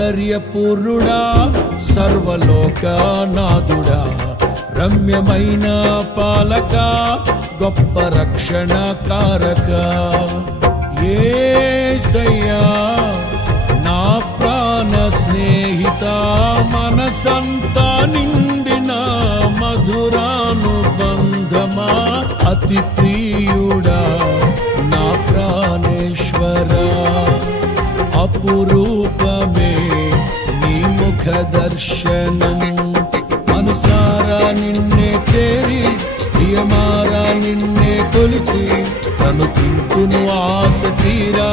సౌందర్యపూర్ణుడా సర్వలోకనాథుడా రమ్యమైన పాలక గొప్ప రక్షణ కారక యేసయ్యా నా ప్రాణ స్నేహిత మనసంతా నిండిన మధురానుబంధమా అతి ప్రియుడా నా ప్రాణేశ్వరా అపురూపమే నీ ముఖ దర్శనం మనసారా నిన్నే చేరి ప్రియమారా నిన్నే కొలిచి నన్ను తింటును ఆశ తీరా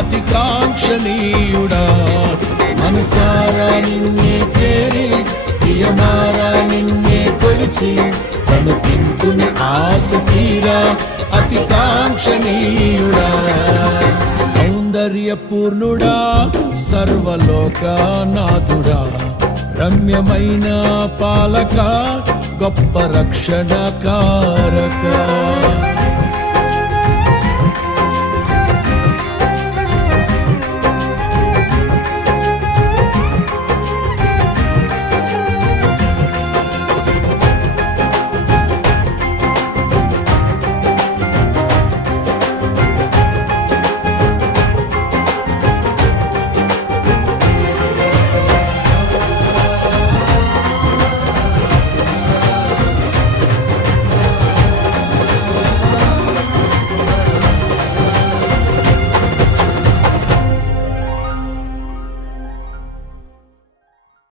అతి కాంక్షణీయుడా మనసారా నిన్నే చేరి ప్రియమారా నిన్నే కొలిచి నన్ను తింటును ఆశ తీరా అతి కాంక్షణీయుడా సౌందర్యపూర్ణుడా సర్వలోకనాథుడా రమ్యమైన పాలక గొప్ప రక్షణ కారక